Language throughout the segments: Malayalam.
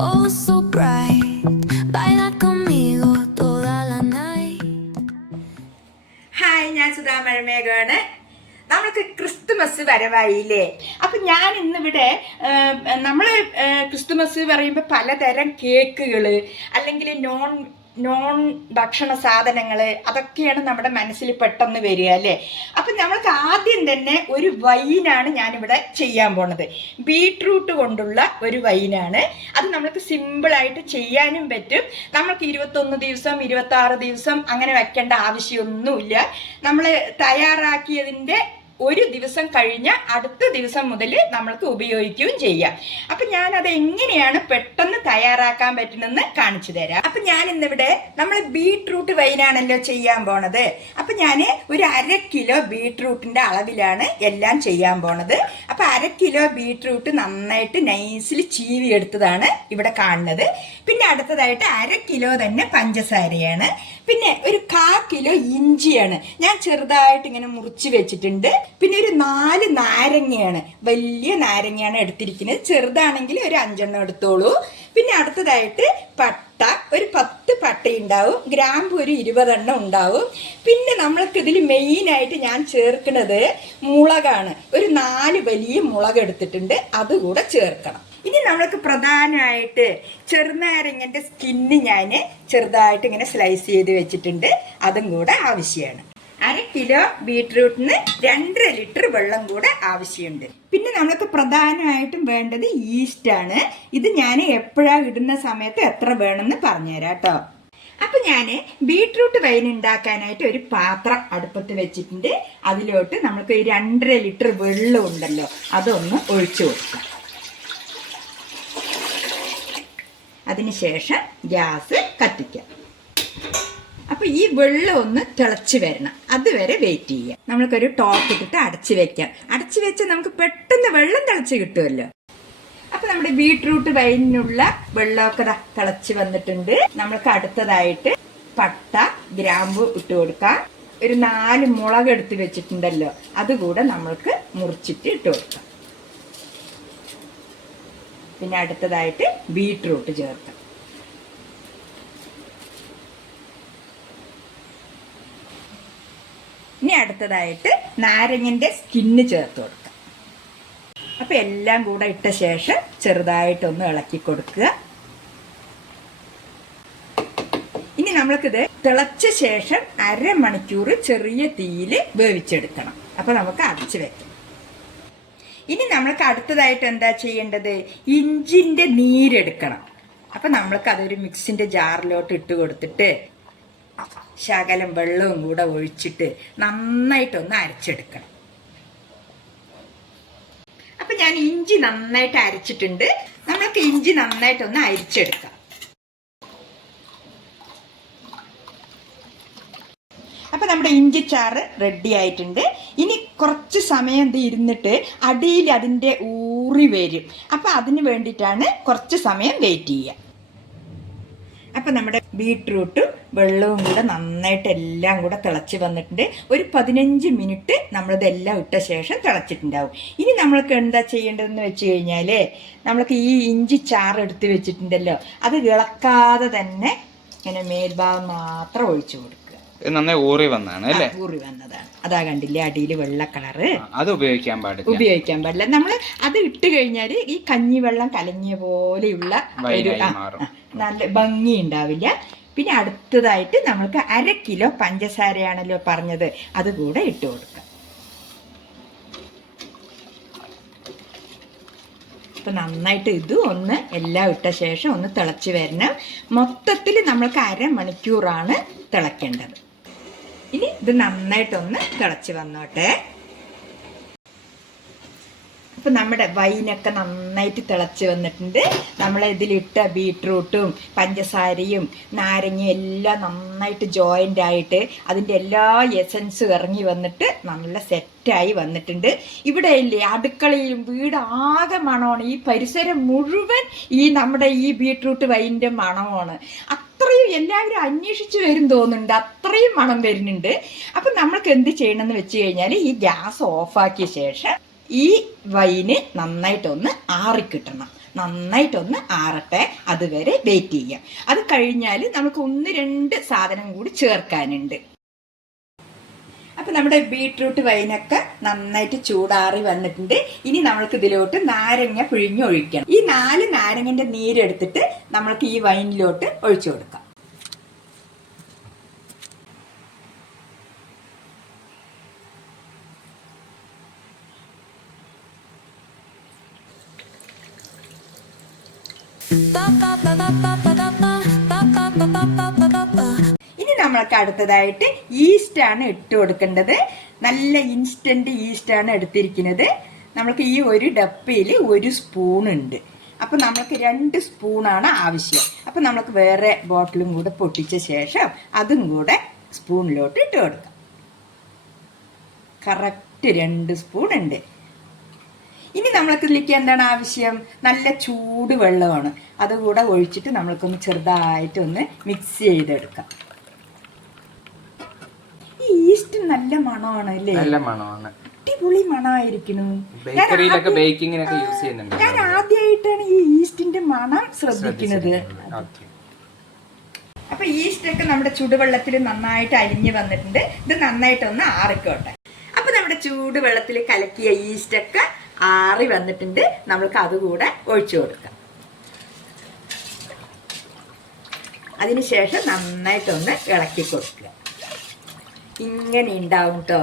Oh ഞാൻ നമ്മൾക്ക് വരവായില്ലേ? അപ്പൊ ഞാൻ ഇന്നിവിടെ നമ്മൾ ക്രിസ്തുമസ് പറയുമ്പോൾ പലതരം കേക്കുകൾ അല്ലെങ്കിൽ നോൺ നോൺ ഭക്ഷണ സാധനങ്ങൾ അതൊക്കെയാണ് നമ്മുടെ മനസ്സിൽ പെട്ടെന്ന് വരിക അല്ലേ? അപ്പം നമ്മൾക്ക് ആദ്യം തന്നെ ഒരു വൈനാണ് ഞാനിവിടെ ചെയ്യാൻ പോണത്. ബീട്രൂട്ട് കൊണ്ടുള്ള ഒരു വൈനാണ്. അത് നമ്മൾക്ക് സിമ്പിളായിട്ട് ചെയ്യാനും പറ്റും. നമ്മൾക്ക് ഇരുപത്തൊന്ന് ദിവസം ഇരുപത്താറ് ദിവസം അങ്ങനെ വെക്കേണ്ട ആവശ്യമൊന്നുമില്ല. നമ്മൾ തയ്യാറാക്കിയതിന്റെ ഒരു ദിവസം കഴിഞ്ഞ അടുത്ത ദിവസം മുതൽ നമ്മൾക്ക് ഉപയോഗിക്കുകയും ചെയ്യാം. അപ്പൊ ഞാൻ അത് എങ്ങനെയാണ് പെട്ടെന്ന് തയ്യാറാക്കാൻ പറ്റുന്നെന്ന് കാണിച്ചു തരാം. അപ്പം ഞാൻ ഇന്നിവിടെ നമ്മൾ ബീട്രൂട്ട് വൈനാണല്ലോ ചെയ്യാൻ പോണത്. അപ്പം ഞാൻ ഒരു അര കിലോ ബീട്രൂട്ടിന്റെ അളവിലാണ് എല്ലാം ചെയ്യാൻ പോണത്. അപ്പം അര കിലോ ബീട്രൂട്ട് നന്നായിട്ട് നൈസിൽ ചീവി എടുത്തതാണ് ഇവിടെ കാണുന്നത്. പിന്നെ അടുത്തതായിട്ട് അര കിലോ തന്നെ പഞ്ചസാരയാണ്. പിന്നെ ഒരു കാ കിലോ ഇഞ്ചിയാണ്. ഞാൻ ചെറുതായിട്ട് ഇങ്ങനെ മുറിച്ച് വെച്ചിട്ടുണ്ട്. പിന്നെ ഒരു നാല് നാരങ്ങയാണ്. വലിയ നാരങ്ങയാണ് എടുത്തിരിക്കുന്നത്. ചെറുതാണെങ്കിൽ ഒരു അഞ്ചെണ്ണം എടുത്തോളൂ. പിന്നെ അടുത്തതായിട്ട് പട്ട. ഒരു പത്ത് പട്ട ഉണ്ടാവും ഗ്രാമ്പ് ഒരു ഇരുപതെണ്ണം ഉണ്ടാവും. പിന്നെ നമ്മൾക്ക് ഇതിൽ മെയിനായിട്ട് ഞാൻ ചേർക്കുന്നത് മുളകാണ്. ഒരു നാല് വലിയ മുളക് എടുത്തിട്ടുണ്ട്. അതുകൂടെ ചേർക്കണം. ഇനി നമ്മൾക്ക് പ്രധാനമായിട്ട് ചെറുനാരങ്ങന്റെ സ്കിന്ന് ഞാൻ ചെറുതായിട്ട് ഇങ്ങനെ സ്ലൈസ് ചെയ്ത് വെച്ചിട്ടുണ്ട്. അതും കൂടെ ആവശ്യമാണ്. കിലോ ബീട്രൂട്ടിന് രണ്ടര ലിറ്റർ വെള്ളം കൂടെ ആവശ്യമുണ്ട്. പിന്നെ നമ്മൾക്ക് പ്രധാനമായിട്ടും വേണ്ടത് ഈസ്റ്റ് ആണ്. ഇത് ഞാൻ എപ്പോഴാ ഇടുന്ന സമയത്ത് എത്ര വേണമെന്ന് പറഞ്ഞുതരാം കേട്ടോ. അപ്പൊ ഞാൻ ബീട്രൂട്ട് വൈൻ ഉണ്ടാക്കാനായിട്ട് ഒരു പാത്രം അടുപ്പത്ത് വെച്ചിട്ടുണ്ട്. അതിലോട്ട് നമ്മൾക്ക് ഈ രണ്ടര ലിറ്റർ വെള്ളം ഉണ്ടല്ലോ അതൊന്ന് ഒഴിച്ചു കൊടുക്കാം. അതിനുശേഷം ഗ്യാസ് കത്തിക്കാം. അപ്പൊ ഈ വെള്ളം ഒന്ന് തിളച്ച് വരണം. അതുവരെ വെയിറ്റ് ചെയ്യാം. നമ്മൾക്കൊരു ടോപ്പ് ഇട്ടിട്ട് അടച്ചു വെക്കാം. അടച്ചു വെച്ചാൽ നമുക്ക് പെട്ടെന്ന് വെള്ളം തിളച്ച് കിട്ടുമല്ലോ അപ്പൊ നമ്മുടെ ബീട്രൂട്ട് വൈനുള്ള വെള്ളമൊക്കെ തിളച്ച് വന്നിട്ടുണ്ട്. നമ്മൾക്ക് അടുത്തതായിട്ട് പട്ട ഗ്രാമ്പു ഇട്ട് കൊടുക്കാം. ഒരു നാല് മുളക് എടുത്ത് വെച്ചിട്ടുണ്ടല്ലോ. അതുകൂടെ നമ്മൾക്ക് മുറിച്ചിട്ട് ഇട്ട് കൊടുക്കാം. പിന്നെ അടുത്തതായിട്ട് ബീട്രൂട്ട് ചേർക്കാം. ഇനി അടുത്തതായിട്ട് നാരങ്ങന്റെ സ്കിന്ന് ചേർത്ത് കൊടുക്കുക അപ്പൊ എല്ലാം കൂടെ ഇട്ട ശേഷം ചെറുതായിട്ടൊന്ന് ഇളക്കി കൊടുക്കുക. ഇനി നമ്മൾക്കിത് തിളച്ച ശേഷം അരമണിക്കൂർ ചെറിയ തീയിൽ വേവിച്ചെടുക്കണം. അപ്പൊ നമുക്ക് അടച്ചു വെക്കാം. ഇനി നമ്മൾക്ക് അടുത്തതായിട്ട് എന്താ ചെയ്യേണ്ടത്? ഇഞ്ചിന്റെ നീരെടുക്കണം. അപ്പൊ നമ്മൾക്ക് അതൊരു മിക്സിന്റെ ജാറിലോട്ട് ഇട്ട് കൊടുത്തിട്ട് ശകലം വെള്ളവും കൂടെ ഒഴിച്ചിട്ട് നന്നായിട്ടൊന്ന് അരച്ചെടുക്കണം. അപ്പൊ ഞാൻ ഇഞ്ചി നന്നായിട്ട് അരച്ചിട്ടുണ്ട്. നമ്മൾക്ക് ഇഞ്ചി നന്നായിട്ടൊന്ന് അരിച്ചെടുക്കാം. അപ്പൊ നമ്മുടെ ഇഞ്ചിച്ചാറ് റെഡി ആയിട്ടുണ്ട്. ഇനി കുറച്ച് സമയം ഇരുന്നിട്ട് അടിയിൽ അതിന്റെ ഊറി വരും. അപ്പൊ അതിന് വേണ്ടിയിട്ടാണ് കുറച്ച് സമയം വെയിറ്റ് ചെയ്യുക. അപ്പൊ നമ്മുടെ ബീട്രൂട്ടും വെള്ളവും കൂടെ നന്നായിട്ട് എല്ലാം കൂടെ തിളച്ച് വന്നിട്ടുണ്ട്. ഒരു പതിനഞ്ച് മിനിറ്റ് നമ്മളിതെല്ലാം ഇട്ട ശേഷം തിളച്ചിട്ടുണ്ടാവും. ഇനി നമ്മൾക്ക് എന്താ ചെയ്യേണ്ടതെന്ന് വെച്ച് കഴിഞ്ഞാൽ നമ്മൾക്ക് ഈ ഇഞ്ചി ചാറ് എടുത്ത് വെച്ചിട്ടുണ്ടല്ലോ അത് ഇളക്കാതെ തന്നെ ഇങ്ങനെ മേൽഭാഗം മാത്രം ഒഴിച്ചു കൊടുക്കുക. നന്നായി ഊറി വന്നാണ് അല്ലേ? ഊറി വന്നതാണ്. അതാ കണ്ടില്ലേ അടിയിൽ വെള്ള കളറ്? അത് ഉപയോഗിക്കാൻ പാടില്ല. ഉപയോഗിക്കാൻ പാടില്ല. നമ്മൾ അത് ഇട്ട് കഴിഞ്ഞാൽ ഈ കഞ്ഞി വെള്ളം കലങ്ങിയ പോലെയുള്ള ഒരു നല്ല ഭംഗി ഉണ്ടാവില്ല പിന്നെ അടുത്തതായിട്ട് നമ്മൾക്ക് അര കിലോ പഞ്ചസാരയാണല്ലോ പറഞ്ഞത്. അതുകൂടെ ഇട്ട് കൊടുക്കാം. അപ്പൊ നന്നായിട്ട് ഇത് ഒന്ന് എല്ലാം ഇട്ട ശേഷം ഒന്ന് തിളച്ച് വരണം. മൊത്തത്തിൽ നമ്മൾക്ക് അരമണിക്കൂറാണ് തിളയ്ക്കേണ്ടത് ഇനി ഇത് നന്നായിട്ടൊന്ന് തിളച്ച് വന്നോട്ടെ. അപ്പൊ നമ്മുടെ വൈനൊക്കെ നന്നായിട്ട് തിളച്ച് വന്നിട്ടുണ്ട്. നമ്മൾ ഇതിലിട്ട ബീട്രൂട്ടും പഞ്ചസാരയും നാരങ്ങയും എല്ലാം നന്നായിട്ട് ജോയിന്റ് ആയിട്ട് അതിന്റെ എല്ലാ എസൻസും ഇറങ്ങി വന്നിട്ട് നല്ല സെറ്റായി വന്നിട്ടുണ്ട്. ഇവിടെ ഇല്ലേ അടുക്കളയിലും വീട് ആകെ മണമാണ്. ഈ പരിസരം മുഴുവൻ ഈ നമ്മുടെ ഈ ബീട്രൂട്ട് വൈന്റെ മണമാണ്. അത്രയും എല്ലാവരും അന്വേഷിച്ച് വരും തോന്നുന്നുണ്ട്. അത്രയും മണം വരുന്നുണ്ട്. അപ്പം നമ്മൾക്ക് എന്ത് ചെയ്യണമെന്ന് വെച്ച് കഴിഞ്ഞാൽ ഈ ഗ്യാസ് ഓഫാക്കിയ ശേഷം ഈ വൈന് നന്നായിട്ടൊന്ന് ആറിക്കിട്ടണം. നന്നായിട്ടൊന്ന് ആറട്ടെ അതുവരെ വെയിറ്റ് ചെയ്യാം അത് കഴിഞ്ഞാൽ നമുക്ക് ഒന്ന് രണ്ട് സാധനം കൂടി ചേർക്കാനുണ്ട്. അപ്പൊ നമ്മുടെ ബീട്രൂട്ട് വൈനൊക്കെ നന്നായിട്ട് ചൂടാറി വന്നിട്ടുണ്ട്. ഇനി നമ്മൾക്ക് ഇതിലോട്ട് നാരങ്ങ പിഴിഞ്ഞൊഴിക്കണം ഈ നാല് നാരങ്ങന്റെ നീരെടുത്തിട്ട് നമ്മൾക്ക് ഈ വൈനിലോട്ട് ഒഴിച്ചു കൊടുക്കാം. ഇനി നമ്മൾക്ക് അടുത്തതായിട്ട് ഈസ്റ്റ് ആണ് ഇട്ട് കൊടുക്കേണ്ടത്. നല്ല ഇൻസ്റ്റന്റ് ഈസ്റ്റ് ആണ് എടുത്തിരിക്കുന്നത്. നമ്മൾക്ക് ഈ ഒരു ഡപ്പയിൽ ഒരു സ്പൂൺ ഉണ്ട്. അപ്പൊ നമ്മൾക്ക് രണ്ട് സ്പൂണാണ് ആവശ്യം. അപ്പൊ നമ്മൾക്ക് വേറെ ബോട്ടിലും കൂടെ പൊട്ടിച്ച ശേഷം അതും കൂടെ സ്പൂണിലോട്ട് ഇട്ട് കൊടുക്കാം. കറക്റ്റ് രണ്ട് സ്പൂൺ ഉണ്ട്. ഇനി നമ്മൾക്ക് ഇതിലേക്ക് എന്താണ് ആവശ്യം നല്ല ചൂട് വെള്ളമാണ്. അതുകൂടെ ഒഴിച്ചിട്ട് നമ്മൾക്കൊന്ന് ചെറുതായിട്ടൊന്ന് മിക്സ് ചെയ്തെടുക്കാം. ഈ ഈസ്റ്റ് നല്ല മണമാണ് അല്ലേ? നല്ല മണമാണ്. അടിപൊളി ബേക്കറിയിലൊക്കെ ബേക്കിങ്ങിനൊക്കെ യൂസ് ചെയ്യുന്നുണ്ട്. ഞാൻ ആദ്യമായിട്ടാണ് ഈ ഈസ്റ്റിന്റെ മണം ശ്രദ്ധിക്കുന്നത്. അപ്പൊ ഈസ്റ്റ് ഒക്കെ നമ്മുടെ ചൂടുവെള്ളത്തിൽ നന്നായിട്ട് അരിഞ്ഞു വന്നിട്ടുണ്ട്. ഇത് നന്നായിട്ടൊന്ന് ആറിക്കോട്ടെ. അപ്പൊ നമ്മുടെ ചൂടുവെള്ളത്തിൽ കലക്കിയ ഈസ്റ്റ് ഒക്കെ ആറി വന്നിട്ടുണ്ട്. നമ്മൾക്ക് അതുകൂടെ ഒഴിച്ചു കൊടുക്കാം. അതിനുശേഷം നന്നായിട്ടൊന്ന് ഇളക്കി കൊടുക്കുക. ഇങ്ങനെ ഉണ്ടാവും കേട്ടോ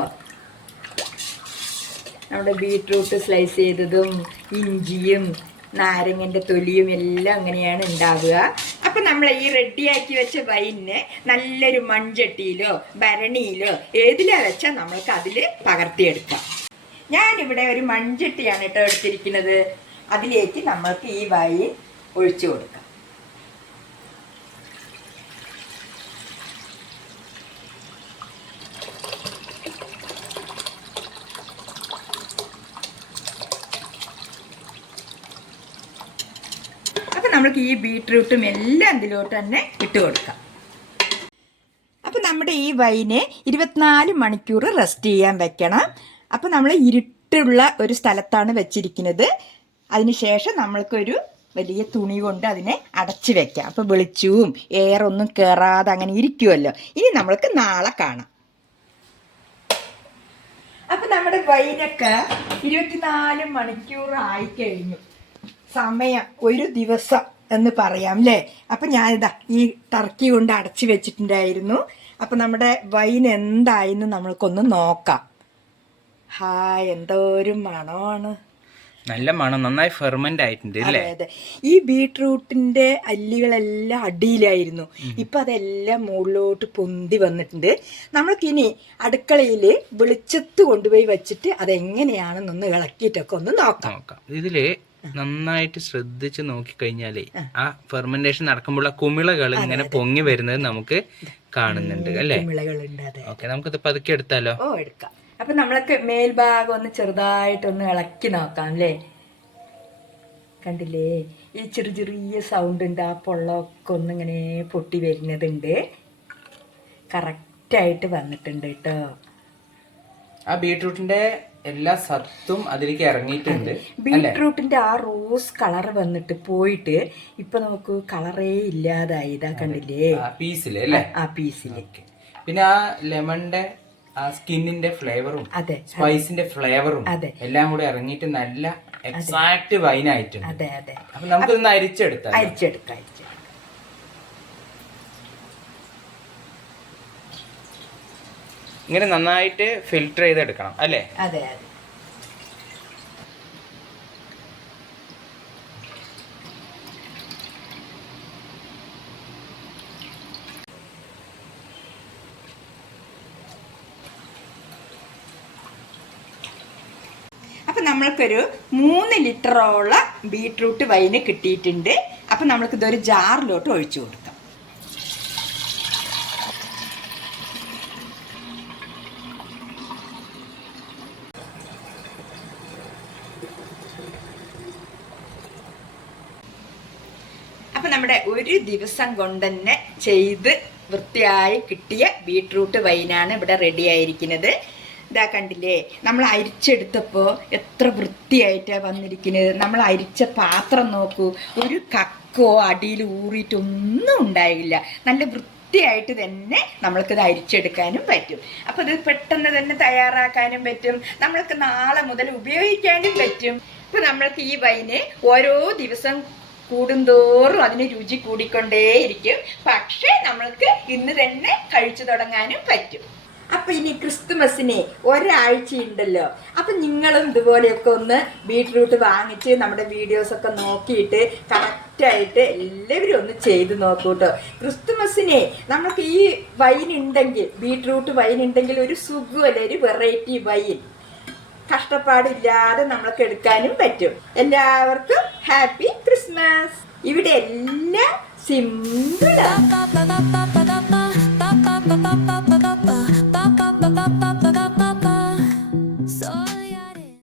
നമ്മുടെ ബീട്രൂട്ട് സ്ലൈസ് ചെയ്തതും ഇഞ്ചിയും നാരങ്ങന്റെ തൊലിയും എല്ലാം അങ്ങനെയാണ് ഉണ്ടാവുക. അപ്പൊ നമ്മൾ ഈ റെഡിയാക്കി വെച്ച വൈന് നല്ലൊരു മൺചട്ടിയിലോ ഭരണിയിലോ ഏതിലാ വെച്ചാൽ നമ്മൾക്ക് അതിൽ പകർത്തിയെടുക്കാം. ഞാനിവിടെ ഒരു മൺചട്ടിയാണ് കേട്ടോ എടുത്തിരിക്കുന്നത്. അതിലേക്ക് നമ്മൾക്ക് ഈ വായി ഒഴിച്ചു കൊടുക്കാം. അപ്പൊ നമ്മൾക്ക് ഈ ബീട്രൂട്ടും എല്ലാം ഇതിലോട്ട് തന്നെ ഇട്ട് കൊടുക്കാം. അപ്പം നമ്മുടെ ഈ വൈനെ ഇരുപത്തിനാല് മണിക്കൂർ റെസ്റ്റ് ചെയ്യാൻ വെക്കണം. അപ്പൊ നമ്മൾ ഇരുട്ടുള്ള ഒരു സ്ഥലത്താണ് വെച്ചിരിക്കുന്നത്. അതിനുശേഷം നമ്മൾക്കൊരു വലിയ തുണി കൊണ്ട് അതിനെ അടച്ചു വെക്കാം. അപ്പൊ വെളിച്ചവും എയറൊന്നും കയറാതെ അങ്ങനെ ഇരിക്കുമല്ലോ ഇനി നമ്മൾക്ക് നാളെ കാണാം. അപ്പൊ നമ്മുടെ വൈനൊക്കെ ഇരുപത്തിനാല് മണിക്കൂർ ആയി കഴിഞ്ഞു. സമയം ഒരു ദിവസം എന്ന് പറയാം അല്ലേ അപ്പൊ ഞാനിതാ ഈ ടർക്കി കൊണ്ട് അടച്ചു വെച്ചിട്ടുണ്ടായിരുന്നു. അപ്പൊ നമ്മുടെ വൈൻ എന്തായെന്ന് നമ്മൾക്കൊന്ന് നോക്കാം. ഹായ് എന്തോ ഒരു മണമാണ്. നല്ല മണം നന്നായി ഫെർമെന്റ് ആയിട്ടുണ്ട് അല്ലേ? അതെ ഈ ബീട്രൂട്ടിന്റെ അല്ലികളെല്ലാം അടിയിലായിരുന്നു. ഇപ്പൊ അതെല്ലാം മുകളിലോട്ട് പൊന്തി വന്നിട്ടുണ്ട്. നമ്മൾക്കിനി അടുക്കളയിൽ വെളിച്ചത്ത് കൊണ്ടുപോയി വെച്ചിട്ട് അതെങ്ങനെയാണെന്നൊന്ന് ഇളക്കിയിട്ടൊക്കെ ഒന്ന് നോക്കാം. നോക്കാം. ഇതിൽ നന്നായിട്ട് ശ്രദ്ധിച്ച് നോക്കിക്കഴിഞ്ഞാലേ ആ. ഫെർമെന്റേഷൻ നടക്കുമ്പോഴുള്ള കുമിളകൾ ഇങ്ങനെ പൊങ്ങി വരുന്നത് നമുക്ക് കാണുന്നുണ്ട് അല്ലേ? ഓക്കെ നമുക്കിത് പതുക്കെ എടുത്താലോ? ഓ എടുക്കാം. അപ്പൊ നമ്മളൊക്കെ മേൽഭാഗം ഒന്ന് ചെറുതായിട്ടൊന്ന് ഇളക്കി നോക്കാം അല്ലേ കണ്ടില്ലേ? ഈ ചെറു ചെറിയ സൗണ്ട് ഉണ്ട് ആ പൊള്ളമൊക്കെ ഒന്നിങ്ങനെ പൊട്ടി വരുന്നതുണ്ട്. കറക്റ്റായിട്ട് വന്നിട്ടുണ്ട് കേട്ടോ ആ ബീട്രൂട്ടിന്റെ എല്ലാ സത്തും അതിലേക്ക് ഇറങ്ങിയിട്ടുണ്ട് ബീട്രൂട്ടിന്റെ ആ റോസ് കളർ വന്നിട്ട് പോയിട്ട് ഇപ്പൊ നമുക്ക് കളറേ ഇല്ലാതായി. ഇതാ കണ്ടില്ലേ? പീസിൽ അല്ലേ? ആ പീസിലേക്ക് പിന്നെ ആ ലെമണിന്റെ ആ സ്കിന്നിന്റെ ഫ്ലേവറും അതെ സ്പൈസിന്റെ ഫ്ലേവറും അതെ. എല്ലാം കൂടെ ഇറങ്ങിയിട്ട് നല്ല എക്സാക്ട് വൈൻ ആയിട്ടുണ്ട്. അതെ അതെ. അപ്പൊ നമുക്കൊന്ന് അരിച്ചെടുത്താൽ അരിച്ചെടുക്കാം അരിച്ചെടുക്കാം. ഇങ്ങനെ നന്നായിട്ട് ഫിൽട്ടർ ചെയ്തെടുക്കണം അല്ലേ? അതെ അതെ അപ്പം നമ്മൾക്കൊരു മൂന്ന് ലിറ്ററോളം ബീട്രൂട്ട് വൈന് കിട്ടിയിട്ടുണ്ട്. അപ്പം നമ്മൾക്കിതൊരു ജാറിലോട്ട് ഒഴിച്ചു കൊടുക്കാം. അപ്പം നമ്മുടെ ഒരു ദിവസം കൊണ്ട് തന്നെ ചെയ്ത് വൃത്തിയായി കിട്ടിയ ബീട്രൂട്ട് വൈനാണ് ഇവിടെ റെഡി ആയിരിക്കുന്നത്. ഇതാ കണ്ടില്ലേ? നമ്മൾ അരിച്ചെടുത്തപ്പോൾ എത്ര വൃത്തിയായിട്ടാണ് വന്നിരിക്കുന്നത്. നമ്മൾ അരിച്ച പാത്രം നോക്കൂ. ഒരു കക്കോ അടിയിൽ ഊറിയിട്ടൊന്നും ഉണ്ടായില്ല. നല്ല വൃത്തിയായിട്ട് തന്നെ നമ്മൾക്കിത് അരിച്ചെടുക്കാനും പറ്റും. അപ്പോൾ ഇത് പെട്ടെന്ന് തന്നെ തയ്യാറാക്കാനും പറ്റും. നമ്മൾക്ക് നാളെ മുതൽ ഉപയോഗിക്കാനും പറ്റും. ഇപ്പം നമ്മൾക്ക് ഈ വൈന് ഓരോ ദിവസം കൂടുന്തോറും അതിന് രുചി കൂടിക്കൊണ്ടേയിരിക്കും. പക്ഷേ നമ്മൾക്ക് ഇന്ന് തന്നെ കഴിച്ചു തുടങ്ങാനും പറ്റും. അപ്പൊ ഇനി ക്രിസ്തുമസിന് ഒരാഴ്ചയുണ്ടല്ലോ. അപ്പൊ നിങ്ങളും ഇതുപോലെയൊക്കെ ഒന്ന് ബീട്രൂട്ട് വാങ്ങിച്ച് നമ്മുടെ വീഡിയോസ് ഒക്കെ നോക്കിയിട്ട് കറക്റ്റായിട്ട് എല്ലാവരും ഒന്ന് ചെയ്ത് നോക്കൂട്ടോ. ക്രിസ്തുമസിന് നമുക്ക് ഈ വൈൻ ഉണ്ടെങ്കിൽ ബീട്രൂട്ട് വൈൻ ഉണ്ടെങ്കിൽ ഒരു സുഖമല്ലേ? ഒരു വെറൈറ്റി വൈൻ കഷ്ടപ്പാടില്ലാതെ നമ്മൾക്ക് എടുക്കാനും പറ്റും. എല്ലാവർക്കും ഹാപ്പി ക്രിസ്മസ് ഇവിടെ എല്ലാം സിമ്പിളാണ് ba ba